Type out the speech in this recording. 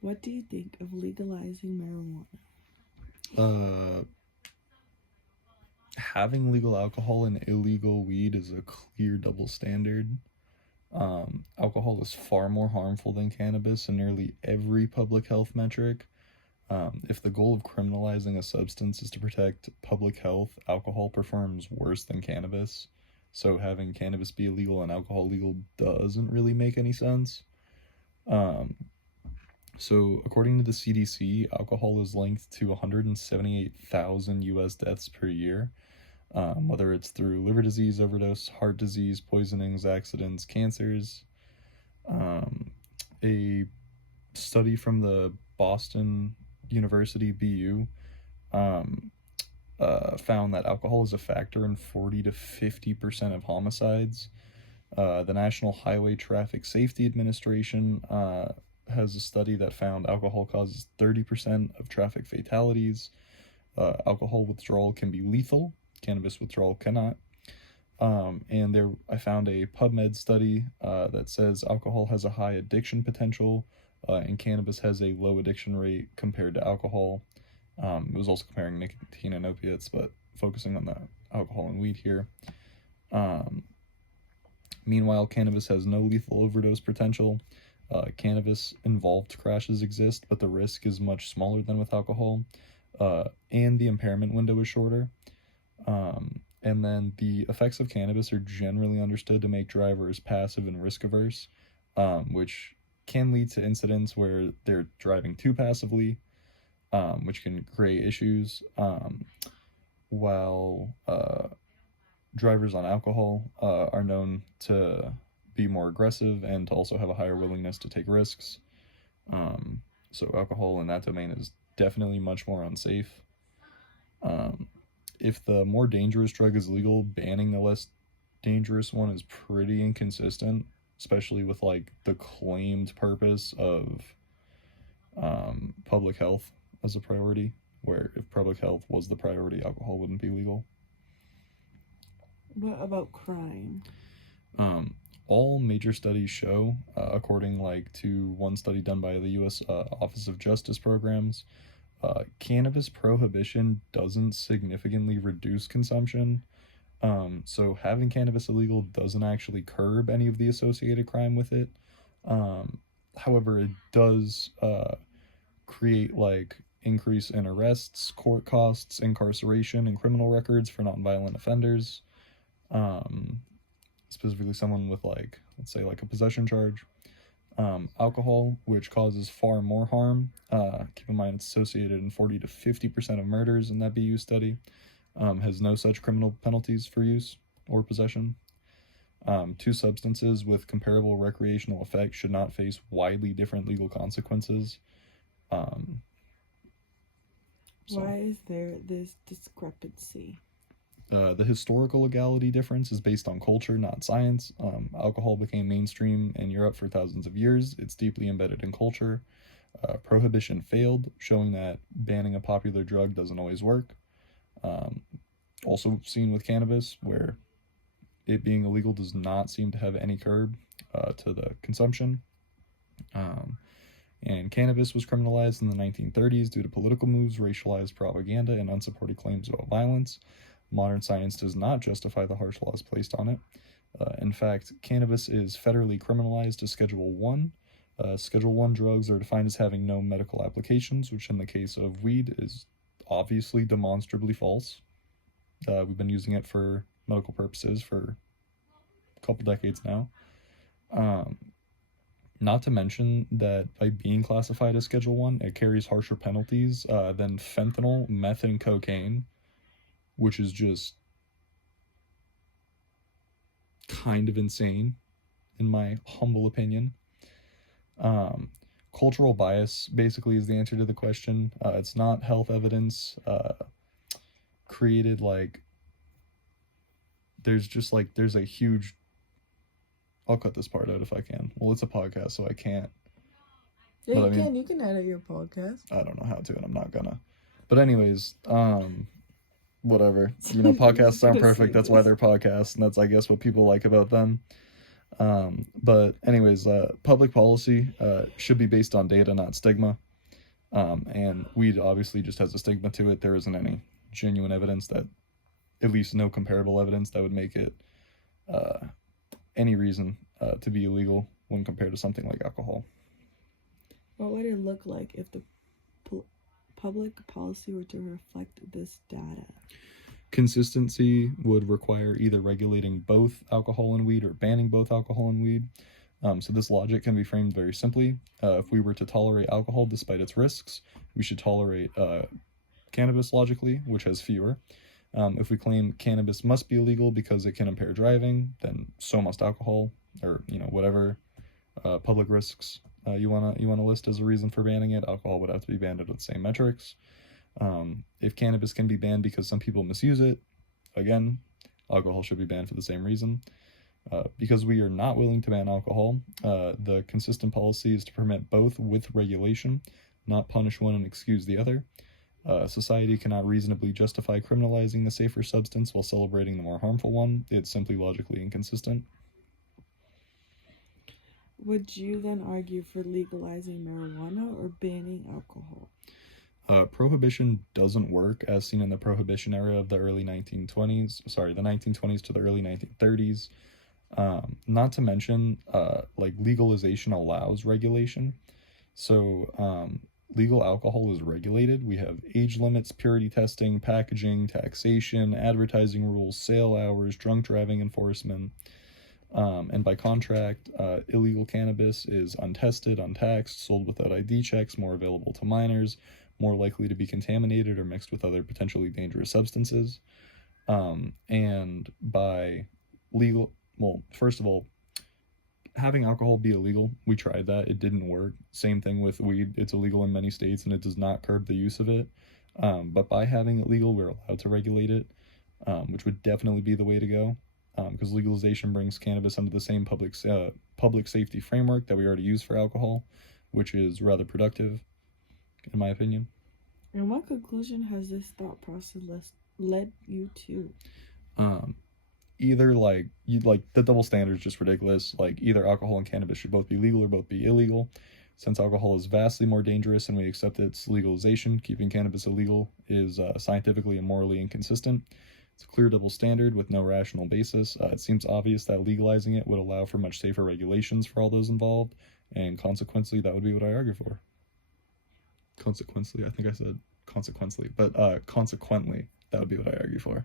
What do you think of legalizing marijuana? Having legal alcohol and illegal weed is a clear double standard. Alcohol is far more harmful than cannabis in nearly every public health metric. If the goal of criminalizing a substance is to protect public health, alcohol performs worse than cannabis. So having cannabis be illegal and alcohol legal doesn't really make any sense. Um, so according to the CDC, alcohol is linked to 178,000 U.S. deaths per year, whether it's through liver disease, overdose, heart disease, poisonings, accidents, cancers. Um, a study from the Boston University BU um, found that alcohol is a factor in 40 to 50% of homicides. The National Highway Traffic Safety Administration has a study that found alcohol causes 30% of traffic fatalities. Alcohol withdrawal can be lethal, cannabis withdrawal cannot. And there, I found a PubMed study that says alcohol has a high addiction potential, and cannabis has a low addiction rate compared to alcohol. It was also comparing nicotine and opiates, but focusing on the alcohol and weed here. Um, Meanwhile, cannabis has no lethal overdose potential. Cannabis involved crashes exist, but the risk is much smaller than with alcohol, and the impairment window is shorter. And then the effects of cannabis are generally understood to make drivers passive and risk averse, which can lead to incidents where they're driving too passively, which can create issues. While drivers on alcohol are known to be more aggressive and to also have a higher willingness to take risks. So alcohol in that domain is definitely much more unsafe. If the more dangerous drug is legal, banning the less dangerous one is pretty inconsistent, especially with like the claimed purpose of public health as a priority, where if public health was the priority, alcohol wouldn't be legal. What about crime? Um, all major studies show, according to one study done by the U.S. Office of Justice Programs, cannabis prohibition doesn't significantly reduce consumption. So having cannabis illegal doesn't actually curb any of the associated crime with it. Um, However, it does create increase in arrests, court costs, incarceration, and criminal records for nonviolent offenders. Um, Specifically, someone with let's say a possession charge. Alcohol, which causes far more harm. Keep in mind it's associated in 40 to 50% of murders in that BU study. Has no such criminal penalties for use or possession. Two substances with comparable recreational effects should not face widely different legal consequences. Um, so, Why is there this discrepancy? The historical legality difference is based on culture, not science. Alcohol became mainstream in Europe for thousands of years. It's deeply embedded in culture. Prohibition failed, showing that banning a popular drug doesn't always work. Also seen with cannabis, where it being illegal does not seem to have any curb to the consumption. And cannabis was criminalized in the 1930s due to political moves, racialized propaganda, and unsupported claims about violence. Modern science does not justify the harsh laws placed on it. In fact, cannabis is federally criminalized as Schedule 1. Schedule 1 drugs are defined as having no medical applications, which in the case of weed is obviously demonstrably false. We've been using it for medical purposes for a couple decades now. Not to mention that by being classified as Schedule 1, it carries harsher penalties than fentanyl, meth, and cocaine, which is just kind of insane, in my humble opinion. Cultural bias basically is the answer to the question. It's not health evidence created there's a huge. I'll cut this part out if I can. Well, it's a podcast, so I can't. Yeah, But you I mean, can. You can edit your podcast. I don't know how to, and I'm not gonna. But anyways, whatever. Podcasts aren't perfect. That's why they're podcasts, and that's I guess what people like about them. But anyways, public policy should be based on data, not stigma. And weed obviously just has a stigma to it. There isn't any genuine evidence that, at least no comparable evidence that would make it any reason to be illegal when compared to something like alcohol. What would it look like if the public policy were to reflect this data? Consistency would require either regulating both alcohol and weed or banning both alcohol and weed. So this logic can be framed very simply. If we were to tolerate alcohol despite its risks, we should tolerate cannabis logically, which has fewer. If we claim cannabis must be illegal because it can impair driving, then so must alcohol, or whatever public risks you wanna list as a reason for banning it. Alcohol would have to be banned under the same metrics. If cannabis can be banned because some people misuse it, again, alcohol should be banned for the same reason. Because we are not willing to ban alcohol, the consistent policy is to permit both with regulation, not punish one and excuse the other. Society cannot reasonably justify criminalizing the safer substance while celebrating the more harmful one. It's simply logically inconsistent. Would you then argue for legalizing marijuana or banning alcohol? Prohibition doesn't work as seen in the Prohibition era of the early 1920s, the 1920s to the early 1930s. Not to mention, like legalization allows regulation. So legal alcohol is regulated. We have age limits, purity testing, packaging, taxation, advertising rules, sale hours, drunk driving enforcement. And by contract, illegal cannabis is untested, untaxed, sold without ID checks, more available to minors, more likely to be contaminated or mixed with other potentially dangerous substances. And by first of all, having alcohol be illegal, we tried that, it didn't work. Same thing with weed, it's illegal in many states and it does not curb the use of it. But by having it legal, we're allowed to regulate it, which would definitely be the way to go, because legalization brings cannabis under the same public safety framework that we already use for alcohol, which is rather productive, in my opinion. And what conclusion has this thought process led you to? Either the double standard is just ridiculous. Like, either alcohol and cannabis should both be legal or both be illegal. Since alcohol is vastly more dangerous and we accept its legalization, keeping cannabis illegal is scientifically and morally inconsistent. It's a clear double standard with no rational basis. It seems obvious that legalizing it would allow for much safer regulations for all those involved, and consequently, that would be what I argue for. Consequently, I think I said consequently, but consequently, that would be what I argue for.